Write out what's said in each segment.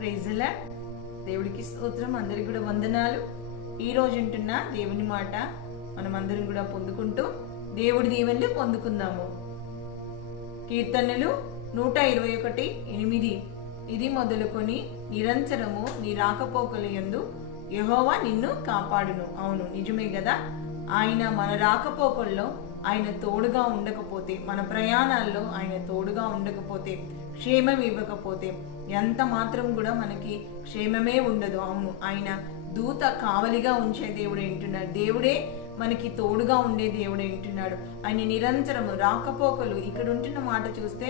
Praise the lord. దేవుడికి స్తోత్రం. అందరికి కూడా వందనాలు. ఈ రోజు ఉంటున్న దేవుని మాట మనమందరం కూడా పొందుకుంటూ దేవుడి దీవెనలు పొందుకుందాము. కీర్తనలు 121:8 ఇది మొదలుకొని నిరంతరము నీ రాకపోకల యందు యెహోవా నిన్ను కాపాడును. అవును, నిజమే కదా. ఆయన మన రాకపోకల్లో ఆయన తోడుగా ఉండకపోతే, మన ప్రయాణాల్లో ఆయన తోడుగా ఉండకపోతే, క్షేమం ఇవ్వకపోతే ఎంత మాత్రం కూడా మనకి క్షేమమే ఉండదు. అవును, ఆయన దూత కావలిగా ఉంచే దేవుడే ఉంటున్నాడు. దేవుడే మనకి తోడుగా ఉండే దేవుడే ఉంటున్నాడు. ఆయన నిరంతరము రాకపోకలు. ఇక్కడ ఉంటున్న మాట చూస్తే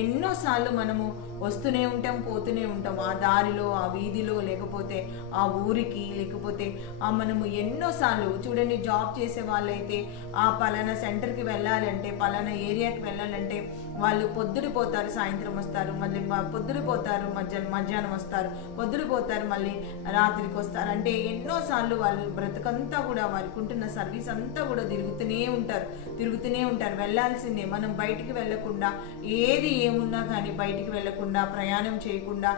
ఎన్నోసార్లు మనము వస్తూనే ఉంటాం, పోతూనే ఉంటాం. ఆ దారిలో, ఆ వీధిలో, లేకపోతే ఆ ఊరికి, లేకపోతే మనము ఎన్నోసార్లు చూడండి, జాబ్ చేసే వాళ్ళైతే ఆ పలానా సెంటర్కి వెళ్ళాలంటే, పలానా ఏరియాకి వెళ్ళాలంటే వాళ్ళు పొద్దుడిపోతారు, సాయంత్రం వస్తారు, మళ్ళీ పొద్దుడిపోతారు, మధ్యాహ్నం వస్తారు, పొద్దుడిపోతారు, మళ్ళీ రాత్రికి వస్తారు. అంటే ఎన్నోసార్లు వాళ్ళు బ్రతుకంతా కూడా వారికి ఉంటున్న సర్వీస్ అంతా కూడా తిరుగుతూనే ఉంటారు. వెళ్ళాల్సిందే. మనం బయటికి వెళ్ళకుండా, ఏది ఏమున్నా కానీ బయటికి వెళ్ళకుండా, ప్రయాణం చేయకుండా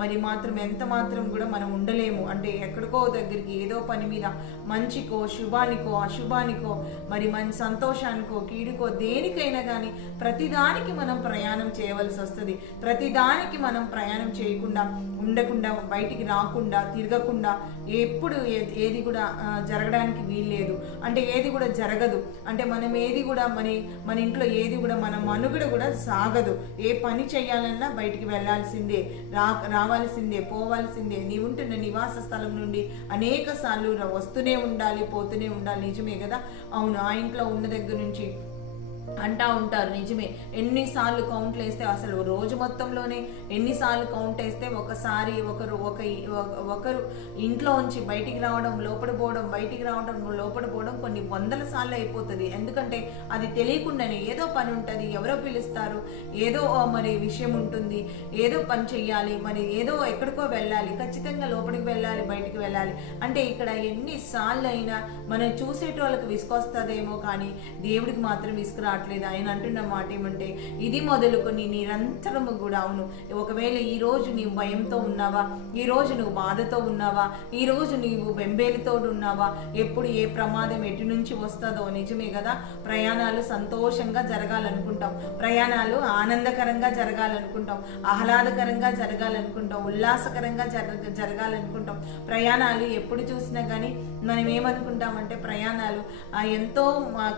మరి మాత్రం ఎంత మాత్రం కూడా మనం ఉండలేము. అంటే ఎక్కడికో దగ్గరికి ఏదో పని మీద, మంచికో, శుభానికో, అశుభానికో, మరి మన సంతోషానికో, కీడుకో, దేనికైనా కానీ ప్రతిదానికి మనం ప్రయాణం చేయవలసి వస్తుంది. ప్రతిదానికి మనం ప్రయాణం చేయకుండా ఉండకుండా, బయటికి రాకుండా, తిరగకుండా, ఎప్పుడు ఏది కూడా జరగడానికి వీల్లేదు. అంటే ఏది కూడా జరగదు. అంటే మనం ఏది కూడా మన ఇంట్లో ఏది కూడా మన మనుగడ కూడా సాగదు. ఏ పని చేయాలన్నా బయటికి వెళ్ళాల్సిందే, రావాల్సిందే, పోవాల్సిందే. నీ ఉంటున్న నివాస స్థలం నుండి అనేక సార్లు వస్తూనే ఉండాలి, పోతూనే ఉండాలి. నిజమే కదా. అవును, ఆ ఇంట్లో ఉన్న దగ్గర నుంచి అంటా ఉంటారు. నిజమే. ఎన్నిసార్లు కౌంట్లు వేస్తే, అసలు రోజు మొత్తంలోనే ఎన్నిసార్లు కౌంట్ వేస్తే ఒకసారి ఒకరు ఇంట్లో ఉంచి బయటికి రావడం, లోపల పోవడం, బయటికి రావడం, లోపల పోవడం కొన్ని వందల సార్లు అయిపోతుంది. ఎందుకంటే అది తెలియకుండానే ఏదో పని ఉంటుంది, ఎవరో పిలుస్తారు, ఏదో మరి విషయం ఉంటుంది, ఏదో పని చెయ్యాలి, మరి ఏదో ఎక్కడికో వెళ్ళాలి, ఖచ్చితంగా లోపలికి వెళ్ళాలి, బయటికి వెళ్ళాలి. అంటే ఇక్కడ ఎన్నిసార్లు అయినా మనం చూసేటోళ్ళకి విసుకొస్తుందేమో కానీ దేవుడికి మాత్రం విసుకురావట్లేదు. ఆయన అంటున్న మాట ఏమంటే, ఇది మొదలుకొని నిరంతరము కూడా. అవును, ఒకవేళ ఈ రోజు నీవు భయంతో ఉన్నావా, ఈ రోజు నువ్వు బాధతో ఉన్నావా, ఈ రోజు నీవు బెంబేలితో ఉన్నావా, ఎప్పుడు ఏ ప్రమాదం ఎటు నుంచి వస్తుందో. నిజమే కదా. ప్రయాణాలు సంతోషంగా జరగాలనుకుంటాం, ప్రయాణాలు ఆనందకరంగా జరగాలనుకుంటాం, ఆహ్లాదకరంగా జరగాలనుకుంటాం, ఉల్లాసకరంగా జరగాలనుకుంటాం. ప్రయాణాలు ఎప్పుడు చూసినా కానీ మనం ఏమనుకుంటామంటే ప్రయాణాలు ఎంతో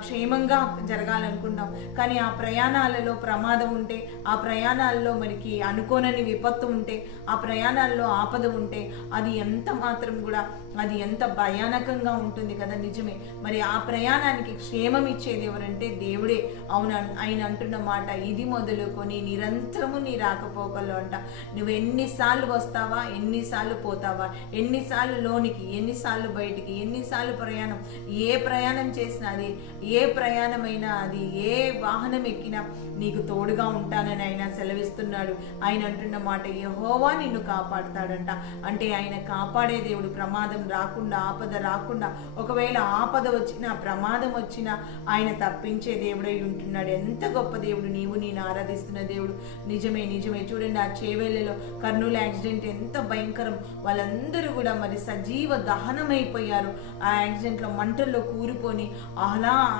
క్షేమంగా జరగాలనుకుంటాం. కానీ ఆ ప్రయాణాలలో ప్రమాదం ఉంటే, ఆ ప్రయాణాల్లో మనకి అనుకోనని విపత్తు ఉంటే, ఆ ప్రయాణాల్లో ఆపద ఉంటే, అది ఎంత మాత్రం కూడా అది ఎంత భయానకంగా ఉంటుంది కదా. నిజమే. మరి ఆ ప్రయాణానికి క్షేమం ఇచ్చేది ఎవరంటే దేవుడే. అవును, ఆయన అంటున్న మాట, ఇది మొదలుకొని నిరంతరము నీ రాకపోకల్లో అంట. నువ్వు ఎన్నిసార్లు వస్తావా, ఎన్నిసార్లు పోతావా, ఎన్నిసార్లు లోనికి, ఎన్నిసార్లు బయటికి, ఎన్నిసార్లు ప్రయాణం, ఏ ప్రయాణం చేసినా అది, ఏ ప్రయాణమైనా అది, ఏ వాహనం ఎక్కినా నీకు తోడుగా ఉంటానని ఆయన సెలవిస్తున్నాడు. ఆయన అంటున్న మాట, యెహోవా నిన్ను కాపాడుతాడంట. అంటే ఆయన కాపాడే దేవుడు. ప్రమాదం రాకుండా, ఆపద రాకుండా, ఒకవేళ ఆపద వచ్చినా, ప్రమాదం వచ్చినా ఆయన తప్పించే దేవుడై ఉంటున్నాడు. ఎంత గొప్ప దేవుడు. నీవు నేను ఆరాధిస్తున్న దేవుడు. నిజమే. చూడండి, ఆ చేవేళ్లలో కర్నూలు యాక్సిడెంట్ ఎంత భయంకరం. వాళ్ళందరూ కూడా మరి సజీవ దహనమైపోయారు. ఆ యాక్సిడెంట్లో మంటల్లో కూరిపోని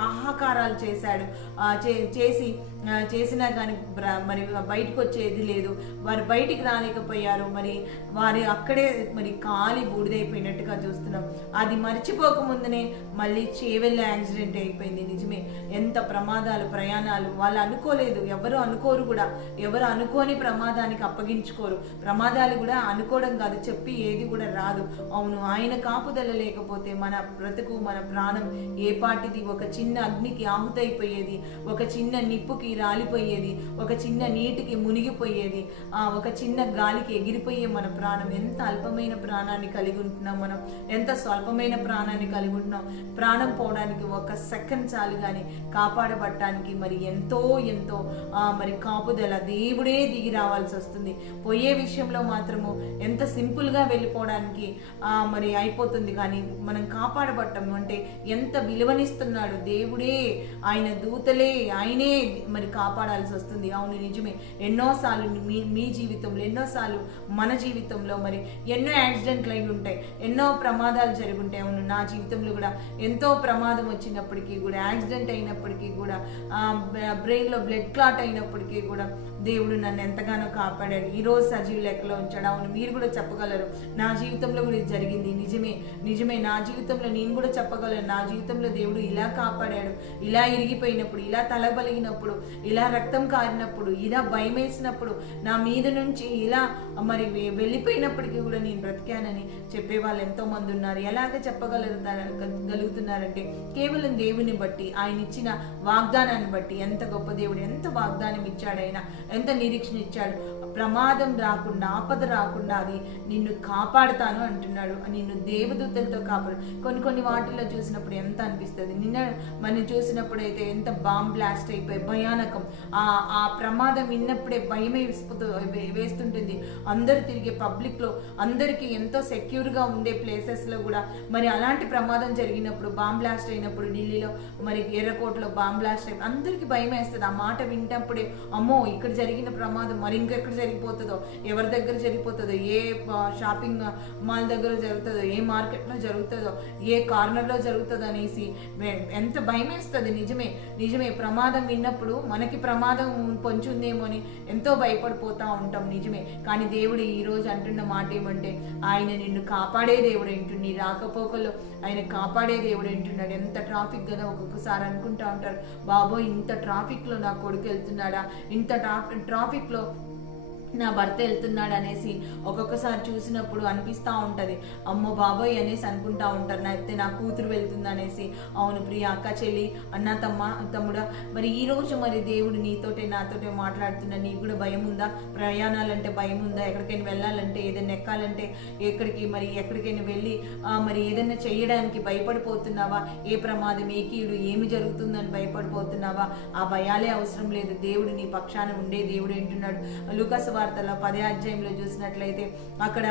ఆహాకారాలు చేశాడు. చేసినా కానీ మరి బయటకు వచ్చేది లేదు. వారు బయటికి రాలేకపోయారు. మరి వారి అక్కడే మరి కాలి బూడిదైపోయినట్టుగా చూస్తున్నాం. అది మర్చిపోకముందునే మళ్ళీ చేవెళ్ళ యాక్సిడెంట్ అయిపోయింది. నిజమే. ఎంత ప్రమాదాలు, ప్రయాణాలు. వాళ్ళు అనుకోలేదు, ఎవరు అనుకోరు కూడా. ఎవరు అనుకోని ప్రమాదానికి అప్పగించుకోరు. ప్రమాదాలు కూడా అనుకోవడం కాదు, చెప్పి ఏది కూడా రాదు. అవును, ఆయన కాపుదల లేకపోతే మన బ్రతుకు, మన ప్రాణం ఏ పాటిది. ఒక చిన్న అగ్నికి ఆహుతైపోయేది, ఒక చిన్న నిప్పుకి రాలిపోయేది, ఒక చిన్న నీటికి మునిగిపోయేది, ఒక చిన్న గాలికి ఎగిరిపోయే మన ప్రాణం. ఎంత అల్పమైన ప్రాణాన్ని కలిగి ఉంటున్నాం మనం. ఎంత స్వల్పమైన ప్రాణాన్ని కలిగి ఉంటున్నాం. ప్రాణం పోవడానికి 1 సెకండ్ చాలు కానీ కాపాడబట్టడానికి మరి ఎంతో ఎంతో మరి కాపుదల దేవుడే దిగి రావాల్సి వస్తుంది. పోయే విషయంలో మాత్రము ఎంత సింపుల్గా వెళ్ళిపోవడానికి మరి అయిపోతుంది, కానీ మనం కాపాడబట్టం అంటే ఎంత విలువనిస్తున్నాడు దేవుడే, ఆయన దూతలే, ఆయనే మరి కాపాడాల్సి వస్తుంది. అవును, నిజమే. ఎన్నోసార్లు మీ జీవితంలో, ఎన్నోసార్లు మన జీవితంలో మరి ఎన్నో యాక్సిడెంట్లు అయి ఉంటాయి, ఎన్నో ప్రమాదాలు జరుగుంటాయి. అవును, నా జీవితంలో కూడా ఎంతో ప్రమాదం వచ్చినప్పటికీ కూడా, యాక్సిడెంట్ అయినప్పటికీ కూడా, బ్రెయిన్లో బ్లడ్ క్లాట్ అయినప్పటికీ కూడా దేవుడు నన్ను ఎంతగానో కాపాడాడు. ఈరోజు సజీవ లెక్కలో ఉంచాడు. అవును, మీరు కూడా చెప్పగలరు, నా జీవితంలో కూడా ఇది జరిగింది. నిజమే నిజమే, నా జీవితంలో నేను కూడా చెప్పగలను. నా జీవితంలో దేవుడు ఇలా కాపాడాడు. ఇలా ఇరిగిపోయినప్పుడు, ఇలా తలబలిగినప్పుడు, ఇలా రక్తం కారినప్పుడు, ఇలా భయం వేసినప్పుడు, నా మీద నుంచి ఇలా మరి వెళ్ళిపోయినప్పటికీ కూడా నేను బ్రతికానని చెప్పేవాళ్ళు ఎంతో మంది ఉన్నారు. ఎలాగ చెప్పగలుగుతున్నారంటే కేవలం దేవుని బట్టి, ఆయన ఇచ్చిన వాగ్దానాన్ని బట్టి. ఎంత గొప్ప దేవుడు, ఎంత వాగ్దానం ఇచ్చాడు ఆయన, ఎంత నిరీక్షణ ఇచ్చాడు. ప్రమాదం రాకుండా, ఆపద రాకుండా అది నిన్ను కాపాడుతాను అంటున్నాడు. నిన్ను దేవదూతలతో కాపాడు. కొన్ని వాటిల్లో చూసినప్పుడు ఎంత అనిపిస్తుంది. మనం చూసినప్పుడు అయితే ఎంత బాంబ్ బ్లాస్ట్ అయిపోయి భయానకం, ఆ ప్రమాదం విన్నప్పుడే భయమే వేస్తుంటుంది. అందరూ తిరిగే పబ్లిక్లో, అందరికీ ఎంతో సెక్యూర్గా ఉండే ప్లేసెస్లో కూడా మరి అలాంటి ప్రమాదం జరిగినప్పుడు, బాంబ్ బ్లాస్ట్ అయినప్పుడు, ఢిల్లీలో మరి ఎర్రకోటలో బాంబ్ బ్లాస్ట్ అయిపోయి అందరికీ భయం వేస్తుంది. ఆ మాట వింటప్పుడే అమ్మో ఇక్కడ జరిగిన ప్రమాదం మరి ఇంకెక్కడ జరిగిపోతుందో, ఎవరి దగ్గర జరిగిపోతుందో, ఏ షాపింగ్ మాల్ దగ్గర జరుగుతుందో, ఏ మార్కెట్లో జరుగుతుందో, ఏ కార్నర్లో జరుగుతుందో అనేసి ఎంత భయం వేస్తుంది. నిజమే ప్రమాదం విన్నప్పుడు మనకి ప్రమాదం పొంచుందేమో అని ఎంతో భయపడిపోతూ ఉంటాం. నిజమే. కానీ దేవుడు ఈరోజు అంటున్న మాట ఏమంటే ఆయన నిన్ను కాపాడే దేవుడు అంటుంది. నీ రాకపోకల్లో ఆయన కాపాడే దేవుడు అంటున్నాడు. ఎంత ట్రాఫిక్ కదా, ఒక్కొక్కసారి అనుకుంటా ఉంటారు, బాబోయ్ ఇంత ట్రాఫిక్లో నా కొడుకు వెళ్తున్నాడా, ఇంత ట్రాఫిక్లో నా భర్త వెళ్తున్నాడు అనేసి ఒక్కొక్కసారి చూసినప్పుడు అనిపిస్తూ ఉంటుంది. అమ్మో బాబోయ్ అనేసి అనుకుంటా ఉంటారు, నా కూతురు వెళ్తుంది అనేసి. అవును ప్రియ అక్క, చెల్లి, అన్న, తమ్ముడా, మరి ఈరోజు మరి దేవుడు నీతోటే నాతోటే మాట్లాడుతున్నా. నీకు కూడా భయం ఉందా? ప్రయాణాలంటే భయం ఉందా? ఎక్కడికైనా వెళ్ళాలంటే, ఏదైనా ఎక్కాలంటే, ఎక్కడికైనా వెళ్ళి మరి ఏదైనా చేయడానికి భయపడిపోతున్నావా? ఏ ప్రమాదం, ఏ కీడు, ఏమి జరుగుతుందని భయపడిపోతున్నావా? ఆ భయాలే అవసరం లేదు. దేవుడు నీ పక్షాన ఉండే దేవుడు అంటున్నాడు. లూకాసు వార్తల 10వ అధ్యాయంలో చూసినట్లయితే అక్కడ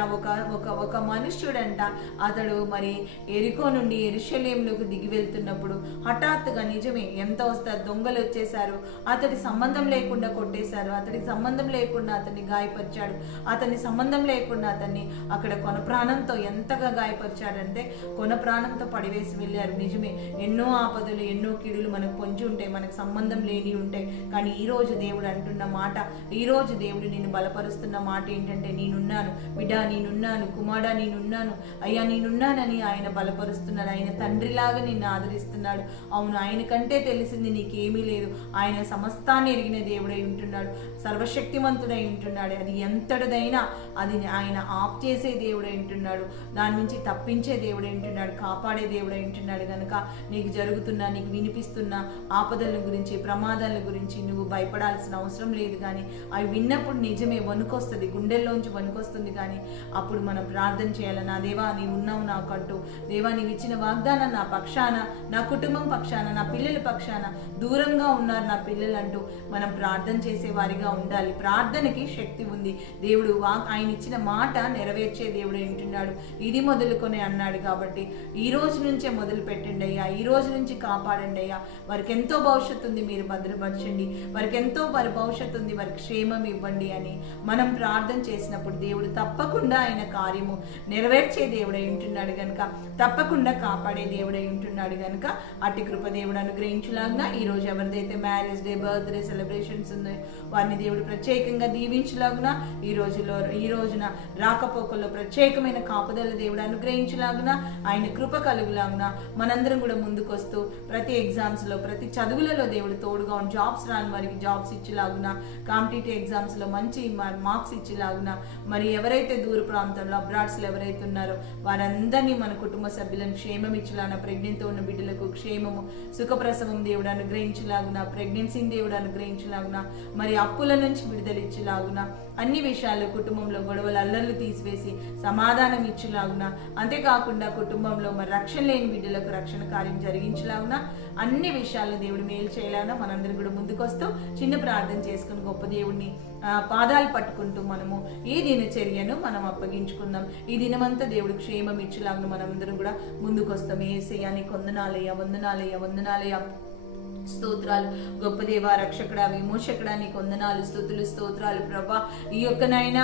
ఒక మనుష్యుడంట, అతడు మరి ఎరికో నుండి యెరూషలేములోకి దిగి వెళ్తున్నప్పుడు హఠాత్తుగా, నిజమే ఎంత వస్తారు, దొంగలు వచ్చేసారు, అతడి సంబంధం లేకుండా కొట్టేశారు, అతడికి సంబంధం లేకుండా అతన్ని గాయపరిచాడు, అతని సంబంధం లేకుండా అతన్ని అక్కడ కొన ప్రాణంతో ఎంతగా గాయపరిచాడంటే కొన ప్రాణంతో పడివేసి వెళ్ళారు. నిజమే, ఎన్నో ఆపదలు, ఎన్నో కీడులు మనకు పొంచి ఉంటాయి, మనకు సంబంధం లేని ఉంటాయి. కానీ ఈరోజు దేవుడు అంటున్న మాట, ఈరోజు దేవుడు నిన్ను బలపరుస్తున్న మాట ఏంటంటే, నేనున్నాను బిడ్డ, నేనున్నాను కుమారుడా, నేనున్నాను అయ్యా, నేనున్నానని ఆయన బలపరుస్తున్నాడు. ఆయన తండ్రిలాగా నిన్ను ఆదరిస్తున్నాడు. అవును, ఆయన కంటే తెలిసింది నీకేమీ లేదు. ఆయన సమస్తాన్ని ఎరిగిన దేవుడై ఉంటున్నాడు, సర్వశక్తిమంతుడై ఉంటున్నాడు. అది ఎంతటిదైనా అది ఆయన ఆప్ చేసే దేవుడై ఉంటున్నాడు, దాని నుంచి తప్పించే దేవుడై ఉంటున్నాడు, కాపాడే దేవుడై ఉంటున్నాడు. కనుక నీకు జరుగుతున్నా, నీకు వినిపిస్తున్న ఆపదల గురించి, ప్రమాదాల గురించి నువ్వు భయపడాల్సిన అవసరం లేదు. కానీ అవి విన్నప్పుడు నిజమే వణుకొస్తుంది, గుండెల్లోంచి వణుకొస్తుంది. కానీ అప్పుడు మనం ప్రార్థన చేయాలి. నా దేవా నీవు ఉన్నావు నాకంటూ, దేవా నీవు ఇచ్చిన వాగ్దానం నా పక్షాన, నా కుటుంబం పక్షాన, నా పిల్లల పక్షాన, దూరంగా ఉన్నారు నా పిల్లలు అంటూ మనం ప్రార్థన చేసే వారిగా ఉండాలి. ప్రార్థనకి శక్తి ఉంది. దేవుడు ఆయన ఇచ్చిన మాట నెరవేర్చే దేవుడు వింటున్నాడు. ఇది మొదలుకొని అన్నాడు. కాబట్టి ఈ రోజు నుంచే మొదలు పెట్టండి అయ్యా, ఈ రోజు నుంచి కాపాడండి అయ్యా. వారికి ఎంతో భవిష్యత్తు ఉంది, మీరు భద్రపరచండి. వారికి ఎంతో భవిష్యత్తు ఉంది, వారికి క్షేమం ఇవ్వండి అని మనం ప్రార్థన చేసినప్పుడు దేవుడు తప్పకుండా ఆయన కార్యము నెరవేర్చే దేవుడై ఉంటున్నాడు కనుక, తప్పకుండా కాపాడే దేవుడై ఉంటున్నాడు కనుక అట్టి కృప దేవుడు అనుగ్రహించులాగా ఈ రోజు ఎవరిదైతే మ్యారేజ్ డే, బర్త్డే సెలబ్రేషన్స్ ఉన్నాయో వారిని దేవుడు ప్రత్యేకంగా దీవించులాగున, ఈ రోజున రాకపోకల్లో ప్రత్యేకమైన కాపుదల దేవుడు అనుగ్రహించులాగున, ఆయన కృప కలుగులాగున మనందరం కూడా ముందుకు వస్తూ ప్రతి ఎగ్జామ్స్లో, ప్రతి చదువులలో దేవుడు తోడుగా ఉండి, జాబ్స్ రాని వారికి జాబ్స్ ఇచ్చేలాగున, కాంపిటేటివ్ ఎగ్జామ్స్లో మంచి మార్క్స్ ఇచ్చేలాగున, మరి ఎవరైతే దూర ప్రాంతంలో అబ్రాడ్స్లో ఎవరైతే ఉన్నారో వారందరినీ మన కుటుంబ సభ్యులను క్షేమం ఇచ్చేలాగా, ప్రెగ్నెంట్తో ఉన్న బిడ్డలకు క్షేమము, సుఖప్రసవం దేవుడు అనుగ్రహించేలాగున, ప్రెగ్నెన్సీని దేవుడు అనుగ్రహించేలాగున, మరి అప్పుల నుంచి విడుదల ఇచ్చేలాగున, అన్ని విషయాలు కుటుంబంలో గొడవలు అల్లర్లు తీసివేసి సమాధానం ఇచ్చేలాగున, అంతేకాకుండా కుటుంబంలో మరి రక్షణ లేని బిడ్డలకు రక్షణ కార్యం జరిగించేలాగున అన్ని విషయాలు దేవుడు మేలు చేయాలన్నా మనందరం కూడా ముందుకొస్తూ చిన్న ప్రార్థన చేసుకుని గొప్ప దేవుడిని పాదాలు పట్టుకుంటూ మనము ఈ దినచర్యను మనం అప్పగించుకుందాం. ఈ దినమంతా దేవుడు క్షేమం ఇచ్చేలాగా మనమందరం కూడా ముందుకొస్తాం. యేసయ్యా నీకు వందనాలయ్యా, వందనాలయ్యా, వందనాలయ్యా, స్తోత్రాలు. గొప్ప దేవ, రక్షకుడా, విమోచకుడా, నీకు వందనాలు, స్తుతులు, స్తోత్రాలు ప్రభా. ఈ యొక్క నైనా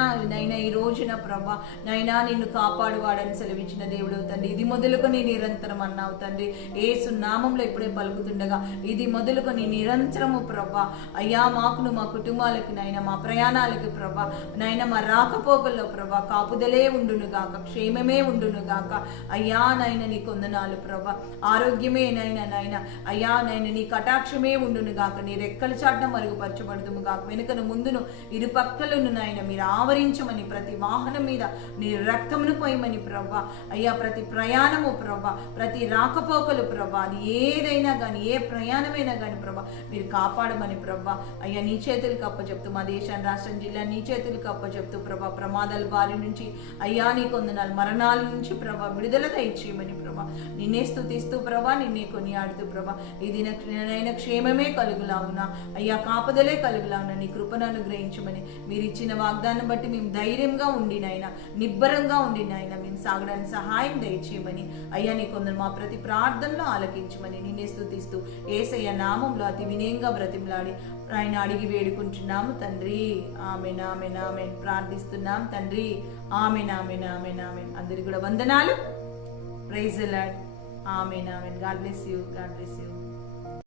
ఈ రోజున ప్రభా నైనా నిన్ను కాపాడువాడని సెలవిచ్చిన దేవుడు తండ్రి. ఇది మొదలుకొని నిరంతరం అన్నావు తండ్రి. యేసు నామంలో ఇప్పుడే పలుకుతుండగా ఇది మొదలుకొని నిరంతరము ప్రభా అయ్యా మాకును మా కుటుంబాలకు నైనా మా ప్రయాణాలకు ప్రభా నైనా మా రాకపోకల్లో ప్రభా కాపుదలే ఉండును గాక, క్షేమమే ఉండును గాక అయ్యా. నైనా నీకు వందనాలు ప్రభా. ఆరోగ్యమే నైనా అయ్యా నీ కటాక్షమే ఉండును గాక. నీ రెక్కల చాటున మరుగుపరచబడుతుము గాక. వెనుకను ముందును ఇరు పక్కలను నాయన మీరు ఆవరించమని, ప్రతి వాహనం మీద నీ రక్తమును పోయమని ప్రభా అయ్యా. ప్రతి ప్రయాణము ప్రభా, ప్రతి రాకపోకలు ప్రభా, అది ఏదైనా కానీ ఏ ప్రయాణమైనా కానీ ప్రభా మీరు కాపాడమని ప్రభా అయ్యా. నీ చేతులకు అప్పచెప్తూ మా దేశాన్ని, రాష్ట్రం, జిల్లా నీ చేతులకు అప్పచెప్తూ ప్రభా ప్రమాదాల బారి నుంచి అయ్యా నీకు వందనాలు, మరణాల నుంచి ప్రభా విడుదల దయచేయమని ప్రభా నిన్నే స్తుతిస్తూ ప్రభా నిన్నే కొనియాడుతూ ప్రభా ఇది నైనా క్షేమమే కలుగులాగునా అయ్యా, కాపుదలే కలుగులాగునా నీ కృపను అనుగ్రహించమని, మీరు ఇచ్చిన వాగ్దానం బట్టి మేము ధైర్యంగా ఉండినైనా నిబ్బరంగా ఉండినైనా మేము సాగడానికి సహాయం దయచేయమని అయ్యా. నీ కొందరు మా ప్రతి ప్రార్థనలో ఆలకించమని నిన్నే స్తుతిస్తూ యేసయ్య నామంలో అతి వినయంగా బ్రతిమలాడి ఆయన అడిగి వేడుకుంటున్నాము తండ్రి. Amen, amen, amen. ప్రార్థిస్తున్నాం తండ్రి. Amen, amen, amen, amen. అందరికి కూడా వందనాలు. Praise the lord. Amen, amen. God bless you. God bless you.